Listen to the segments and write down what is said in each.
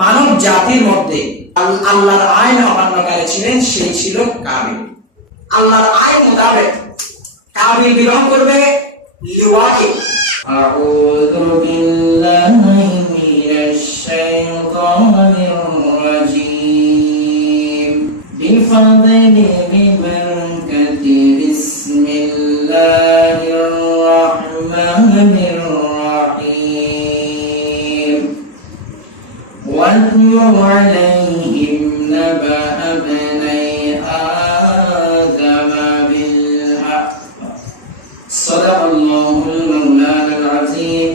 মানব জাতির মধ্যে আল্লাহর আইন অমান্যকারী ছিলেন, সেই ছিল কাবিল। আল্লাহর আইন মোতাবেক কাবিল বিবাহ করবে লিওয়াকে। আউযু বিল্লাহি মিনাশ শাইতানির রাজীম। বিফাদলি বিবারাকাতি বিসমিল্লাহির রাহমানির রাহিম। واتل عليهم نبأ ابني آدم بالحق صدق الله المولانا العظيم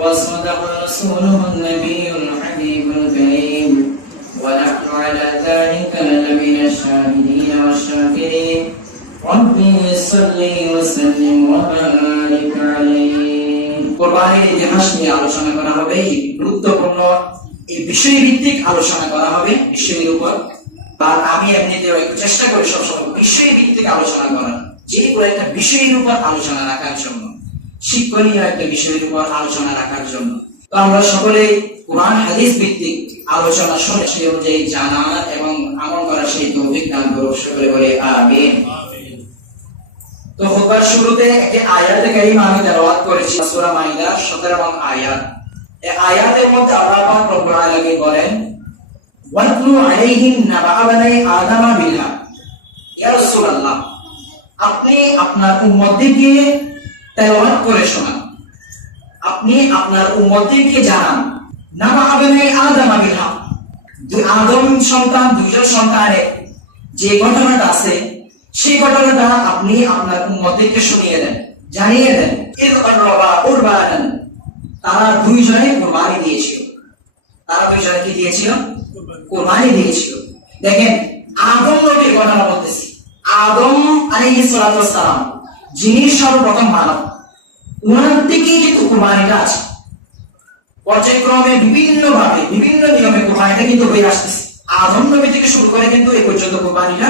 وصدق رسوله النبي الحبيب الكريم ونحن على ذلك لمن الشاهدين والشاكرين ربي صل وسلم وبارك عليه। কোরবানির ইতিহাস নিয়ে আলোচনা করা হবে, গুরুত্বপূর্ণ এই বিষয় ভিত্তিক আলোচনা করা হবে বিষয়ের উপর। আর আমি এমনিতেও একটু চেষ্টা করি সবসময় বিষয় ভিত্তিক আলোচনা করার, যে কোনো একটা বিষয়ের উপর আলোচনা রাখার জন্য, শিক্ষণীয় একটা বিষয়ের উপর আলোচনা রাখার জন্য। তো আমরা সকলে কোরআন হাদিস ভিত্তিক আলোচনা শুনে সেই অনুযায়ী জানা এবং আমল করার সেই তৌফিক দান করুন, সকলে বলে আমিন। তো খুতবার শুরুতে একটি আয়াতে কারিমা আমি তেলাওয়াত করেছি, সূরা মাইদা 17 নং আয়াত। এই আয়াতের মধ্যে আল্লাহ পাক রব্বুল আলামিন বলেন, ওয়াতলু আলাইহিম নাবা'a বানি আদম বিল হক। ইয়া রাসূলুল্লাহ, আপনি আপনার উম্মতদেরকে তেলাওয়াত করে শোনান, আপনি আপনার উম্মতদেরকে জানান নাবা'a বানি আদম বিল হক। আদম সন্তান, দুইজন সন্তানের যে ঘটনাটা আছে সেই ঘটনাটা আপনি আপনার উম্মতদেরকে শুনিয়ে দেন, জানিয়ে দেন। ইয আরবা কুরবানান, তারা দুইজনে কুরবানি দিয়েছিল। তারা দুইজনে কি দিয়েছিল? কুরবানি দিয়েছিল। দেখেন, আদম নবীর ঘটনা বলতেছি। আদম আলাইহিস সালাতু ওয়াস সালাম, যিনি সর্বপ্রথম মানব, ওনার থেকেই কিন্তু কুরবানিটা আছে। পর্যায়ক্রমে বিভিন্ন ভাবে বিভিন্ন নিয়মে কুরবানিটা কিন্তু হয়ে আসতেছে। আদম নবী থেকে শুরু করে কিন্তু এই পর্যন্ত কুরবানিটা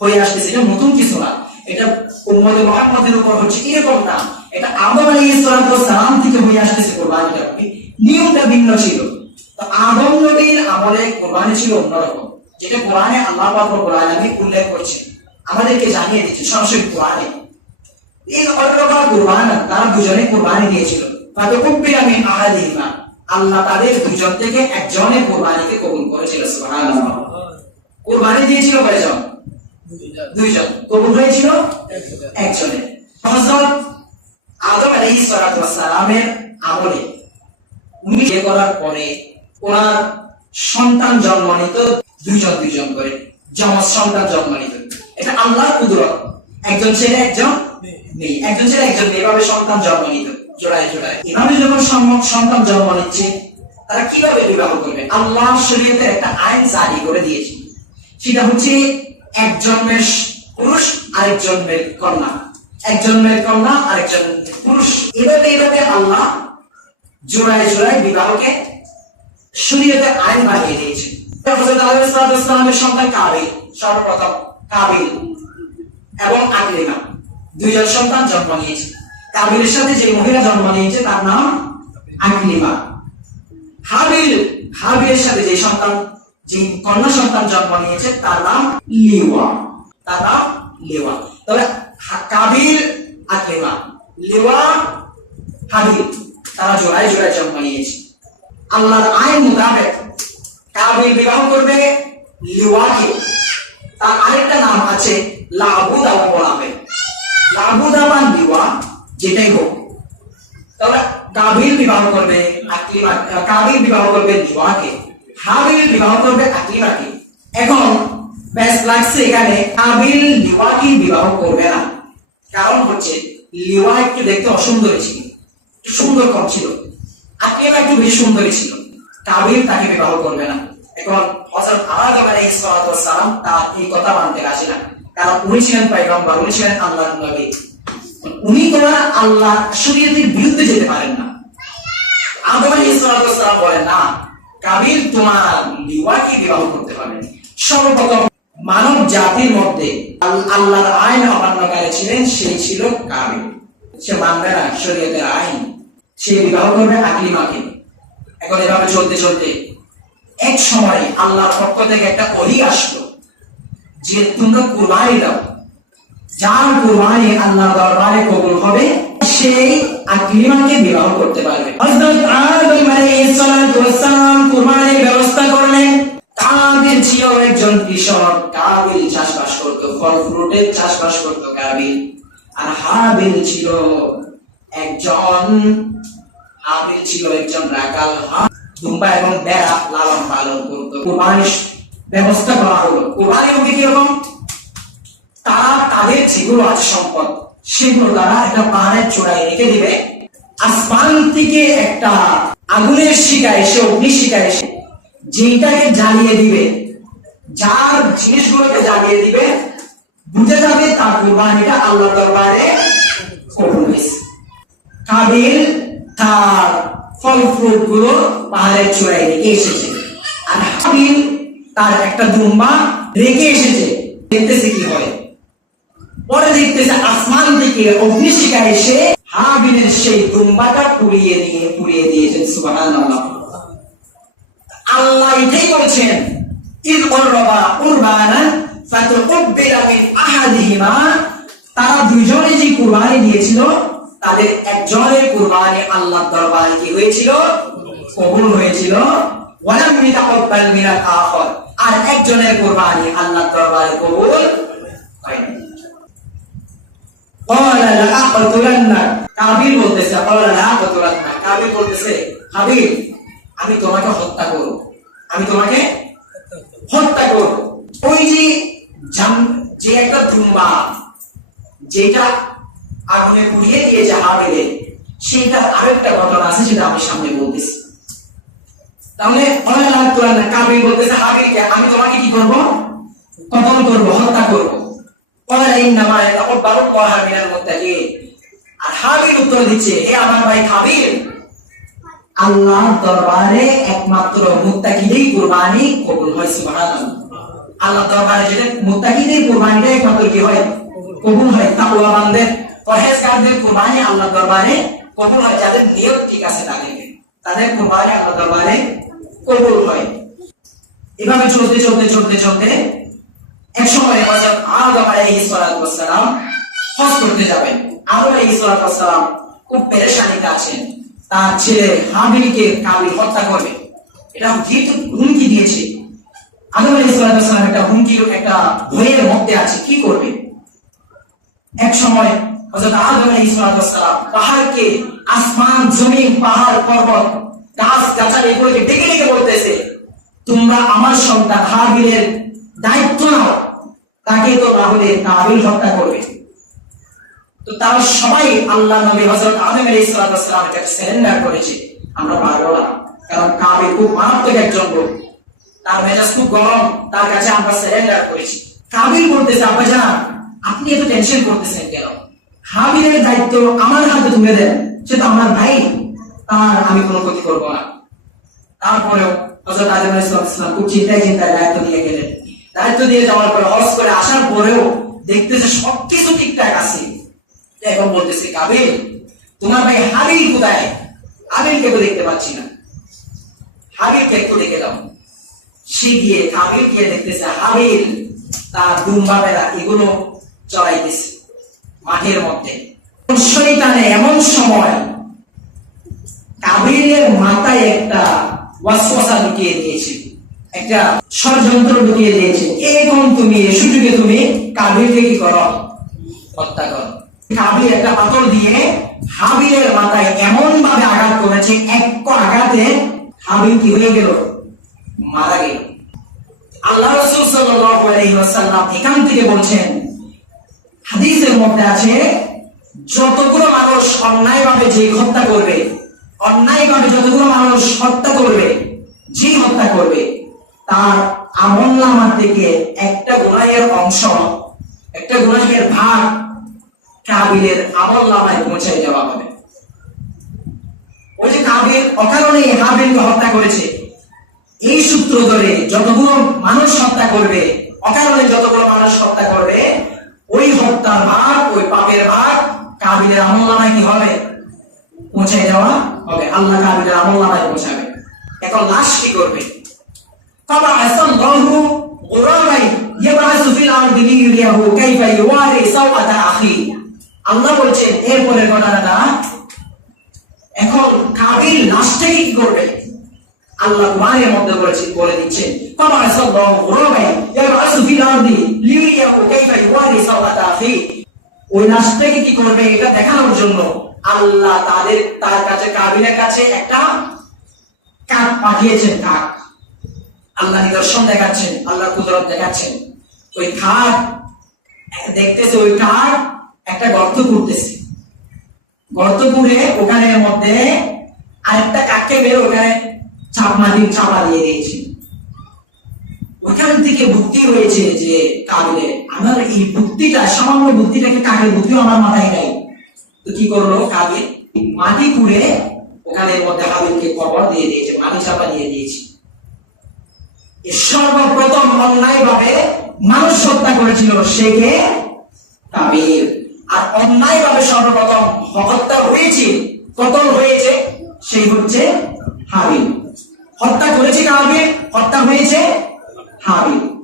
হয়ে আসতেছে। এটা নতুন কিছু না, এটা উম্মতে মুহাম্মাদের উপর হচ্ছে এরকম না, এটা আদম আলাইহিস সালাতু ওয়াস সালাম থেকে হয়ে আসতেছে। কুরবানিটা নিয়মটা ভিন্ন ছিল। তো আদম নবীর আমলে কুরবানি ছিল অন্যরকম, যেটা কোরআনে আল্লাহ পাক রব্বুল আলামিন উল্লেখ করছে, আমাদেরকে জানিয়ে দিচ্ছে সরাসরি কোরআনে। এই অর্বা কুরবানা, তারা দুজনে কুরবানি দিয়েছিল। ফাতাকুব্বিলা মিন আহাদিহিমা, আল্লাহ তাদের দুজন থেকে একজনের কুরবানিকে কবুল করেছিল। সুবহানাল্লাহ। কুরবানি দিয়েছিল কয়জন? দুইজন। কবুল হয়েছিল একজনের। হযরত আদম আলাইহিস সালাতু ওয়াস সালামের আমলে উনি বিয়ে করার পরে ওনার সন্তান জন্ম নিত দুইজন দুইজন করে, যমজ সন্তান জন্ম নিত। এটা আল্লাহর কুদরত। একজন ছেলে একজন মেয়ে, একজন ছেলে একজন মেয়ে, এভাবে সন্তান জন্ম নিত জোড়ায় জোড়ায়। এভাবে যখন সন্তান জন্ম নিচ্ছে, তারা কিভাবে বিবাহ করবে? আল্লাহ শরীয়তে একটা আইন জারি করে দিয়েছে, সেটা হচ্ছে এক জন্মের পুরুষ আরেক জন্মের কন্যা, এক জন্মের কন্যা আরেকজন পুরুষ। এভাবে এভাবে আল্লাহ জোড়ায় জোড়ায় বিবাহকে শরীয়তে আইন বানিয়ে দিয়েছে। হযরত আদম আলাইহিস সালামের সন্তান কাবিল, সর্বপ্রথম কাবিল এবং আকলিমা দুইজন সন্তান জন্ম নিয়েছে। কাবিলের সাথে যে মহিলা জন্ম নিয়েছে তার নাম আকলিমা। হাবিলের সাথে যে সন্তান, যে কন্যা সন্তান জন্ম নিয়েছে তার নাম লিওয়া, তার নাম লিওয়া। তবে কাবিল আকলিমা, লিওয়া হাবিল, তারা জোড়ায় জোড়ায় জন্ম নিয়েছে। আল্লাহর আইন মোতাবেক কাবিল বিবাহ করবে লিওয়াকে। তার আরেকটা নাম আছে লাবুদা বলা হয়, লাবুদা বা লিওয়া যেটাই হোক। তবে কাবিল বিবাহ করবে আকলিমা, কাবিল বিবাহ করবে লিওয়াকে, হাবিল বিবাহ করবে আকলিমাকে। এখন বেশ লাগছে এখানে কাবিল লিওয়াকে বিবাহ করবে না, কারণ হচ্ছে লিওয়া একটু দেখতে অসুন্দরী ছিল, সুন্দর কম ছিল, আকলিমা একটু বেশি সুন্দরী ছিল, কাবিল তাকে বিবাহ করবে না। এখন হযরত আদম আলাইহিস সালাতু ওয়াস সালাম তার এই কথা মানতে রাজি না, কারণ উনি ছিলেন পয়গম্বর, উনি ছিলেন আল্লাহর নবী, উনি তো আল্লাহ শরীয়তের বিরুদ্ধে যেতে পারেন না। আদম আলাইহিস সালাতু ওয়াস সালাম বলেন, না, কাবিল তোমার লিওয়াকে বিবাহ করতে পারবে। সর্বপ্রথম মানব জাতির মধ্যে আল্লাহর আইন অমান্যকারী ছিলেন, সেই ছিল কাবিল। সে মানবে না শরীয়তের আইন, সে বিবাহ করবে আকলিমাকে। এখন এভাবে চলতে চলতে এক সময় আল্লাহর পক্ষ থেকে একটা ওহী আসলো যে তোমরা কুরবানি দাও, যার কুরবানি আল্লাহর দরবারে কবুল হবে সেই আকলিমাকে বিবাহ করতে পারবে। হযরত আদম আলাইহিস সালাতু ওয়াস সালাম কুরবানির ব্যবস্থা করলেন। কাবিল ছিল একজন কৃষক, কাবিল চাষবাস করত, ফল ফ্রুটের চাষবাস করত কাবিল। আর হাবিল ছিল একজন রাখাল, দুম্বা এবং বেড়া লালন পালন করত। কুরবানির ব্যবস্থা করা হলো। কুরবানি হবে কিরকম? তারা তাদের যেগুলো আছে সম্পদ সেগুলো তারা একটা পাহাড়ের চূড়ায় রেখে দিবে। আসমান থেকে একটা আগুনের শিখা এসে, অগ্নিশিখা এসে যেটাকে জ্বালিয়ে দিবে, যার জিনিসগুলোকে জ্বালিয়ে দিবে, বুঝে যাবে তার কুরবানিটা আল্লাহর দরবারে কবুল হয়েছে। কাবিল তার ফল ফ্রুট গুলো পাহাড়ের চূড়ায় রেখে এসেছে, আর হাবিল তার একটা দুম্বা রেখে এসেছে। দেখতেছে কি হয়, পরে দেখতেছে আসমান থেকে অগ্নিশিখা এসে হাবিলের সেই দুম্বাটা পুড়িয়ে দিয়েছেন। সুবহানাল্লাহ। আল্লাহ এটাই বলছেন, ইয করবা কুরবানান ফাতুকব্বিলা মিন আহাদিহিমা, তারা দুইজনে যে কুরবানি দিয়েছিল তাদের একজনের কুরবানি আল্লাহর দরবারে কি হয়েছিল? কবুল হয়েছিল। ওয়ালাম ইয়াতাকাব্বাল মিনাল আখার, আর একজনের কুরবানি আল্লাহর দরবারে কবুল হয়নি। ক্বালা লা আকতুলান্নাক, কাবিল বলতেছে, ক্বালা লা আকতুলান্নাক, কাবিল বলতেছে, হাবিল আমি তোমাকে হত্যা করব, আমি তোমাকে হত্যা করব। ওই যে একটা দুম্বা যেটা আগুনে পুড়িয়ে দিয়েছে হাবিলে, সেটা আরেকটা ঘটনা আছে, সেটা আমি সামনে বলতেছি। তাহলে কাবিল বলতেছে হাবিলকে, আমি তোমাকে কি করব? কতল করব, হত্যা করব। আর হাবিল উত্তর দিচ্ছে, হে আমার ভাই হাবিল, আল্লাহর দরবারে একমাত্র মুত্তাকিদের কুরবানি কবুল হয়। সুবহানাল্লাহ। আল্লাহর দরবারে যেটা মুত্তাকিদের কুরবানিটা একমাত্র কি হয়? কবুল হয়। তাকওয়াবানদের, পরহেজগারদের কুরবানি আল্লাহর দরবারে কবুল হয়। যাদের নিয়ত ঠিক আছে তাদের কুরবানি আল্লাহর দরবারে কবুল হয়। এভাবে চলতে চলতে চলতে চলতে এক সময় হযরত আদম আলাইহিস সালাতু ওয়াস সালাম হজ করতে যাবেন। আদম আলাইহিস সালাতু ওয়াস সালাম খুব পেরেশানিতে আছেন। তার ছেলে হাবিলকে কাবিল হত্যা করবে, এটা যেহেতু হুমকি দিয়েছে, আদম আলাইহিস সালাতু ওয়াস সালাম একটা হুমকির, একটা ভয়ের মধ্যে আছে, কি করবে? এক সময় হযরত আদম আলাইহিস সালাতু ওয়াস সালাম পাহাড়কে, আসমান জমিন, পাহাড় পর্বত, গাছ গাছালি এগুলোকে ডেকে ডেকে বলতেছে, তোমরা আমার সন্তান হাবিলের দায়িত্ব নাও, তাকে তো তাহলে কাবিল হত্যা করবে। তো তারা সবাই আল্লাহ নবী হযরত আদম আলাইহিস সালাতু ওয়াস সালামের কাছে সারেন্ডার করেছে। আমরা পারবো না, কারণ কাবিল খুব মারাত্মক একজন লোক, তার মেজাজ খুব গরম, তার কাছে আমরা সারেন্ডার করেছি। কাবিল বলতেছে, আব্বাজান আপনি এত টেনশন করতেছেন কেন? হাবিলের দায়িত্ব আমার হাতে তুলে দেন, সে তো আমার ভাই, তার আমি কোনো ক্ষতি করবো না। তারপরেও হযরত আদম আলাইহিস সালাম খুব চিন্তায় দায়িত্ব দিয়ে গেলেন। দায়িত্ব দিয়ে যাওয়ার পরে, হজ করে আসার পরেও দেখতেছে সবকিছু ঠিকঠাক আছে। এখন বলতেছে, কাবিল তোমার ভাই হাবিল কোথায়? হাবিলকে তো দেখতে পাচ্ছি না, হাবিলকে একটু দেখে দাও। সে গিয়ে কাবিল গিয়ে দেখতেছে হাবিল তার দুম্বা বেড়া এগুলো চড়াইতেছে মাঠের মধ্যে। শয়তানে এমন সময় কাবিলের মাথায় একটা ওয়াসওয়াসা ঢুকিয়ে দিয়েছে, একটা ষড়যন্ত্র ঢুকিয়ে দিয়েছে, এরকম তুমি এই সুযোগে তুমি কাবিলকে কি করো? হত্যা করো। কাবিল একটা পাথর দিয়ে হাবিলের মাথায় এমন ভাবে আঘাত করেছে, এক আঘাতে হাবিল কি হয়ে গেল? মারা গেল। আল্লাহ রাসূল সাল্লাল্লাহু আলাইহি ওয়াসাল্লাম এখান থেকে বলছেন, হাদিসের মধ্যে আছে, যতগুলো মানুষ অন্যায়ভাবে যে হত্যা করবে, অন্যায়ভাবে যতগুলো মানুষ হত্যা করবে, যে হত্যা করবে, তার আমলনামা থেকে একটা গুনাহের অংশ, একটা গুনাহের ভাগ কাবিলের আমলনামায় পৌঁছে দেওয়া হবে। ওই যে কাবিল অকারণে হাবিলকে হত্যা করেছে, এই সূত্র ধরে যতগুলো মানুষ হত্যা করবে, অকারণে যতগুলো মানুষ হত্যা করবে, ওই হত্যার ভাগ, ওই পাপের ভাগ কাবিলের আমলনামায় কি হবে? পৌঁছে দেওয়া হবে। আল্লাহ কাবিলের আমলনামায় পৌঁছাবে। এখন লাশ কি করবে? فبعث الله غرابا يبعث في الارض ليريه كيف يواري سوءة اخيه আল্লাহ বলছেন এরপরের ঘটনাটা এখন কাবিল লাশটাকে কি করবে আল্লাহ কোরআনের মধ্যে বলে দিচ্ছেন فبعث الله غرابا يبعث في الارض ليريه كيف يواري سوءة اخيه ওই লাশটাকে কি করবে এটা দেখানোর জন্য আল্লাহ তার কাছে কাবিলের কাছে একটা কাক পাঠিয়েছেন কাক আল্লাহ নিদর্শন দেখাচ্ছেন আল্লাহ কুদরত দেখাচ্ছেন ওই কাক দেখতেছে ওই কাক একটা গর্ত করতেছে গর্ত করে ওখানের মধ্যে আরেকটা কাককে বের ওখানে চাপা দিয়ে দিয়েছে ওখান থেকে বুদ্ধি হয়েছে যে কাবিলে আমার এই বুদ্ধিটা সামান্য বুদ্ধিটাকে কাকের বুদ্ধিও আমার মাথায় নাই তো কি করলো কাবিল মাটি খুঁড়ে ওখানের মধ্যে হাবিলকে কবর দিয়ে দিয়েছে মাটি চাপা দিয়ে দিয়েছে সর্বপ্রথম অন্যায় ভাবে মানুষ হত্যা করেছিল সে কে কাবিল আর অন্যায় ভাবে সর্বপ্রথম হত্যা হয়েছে কতল হয়েছে সেই হচ্ছে হাবিল হত্যা করেছে কাবিল হত্যা হয়েছে হাবিল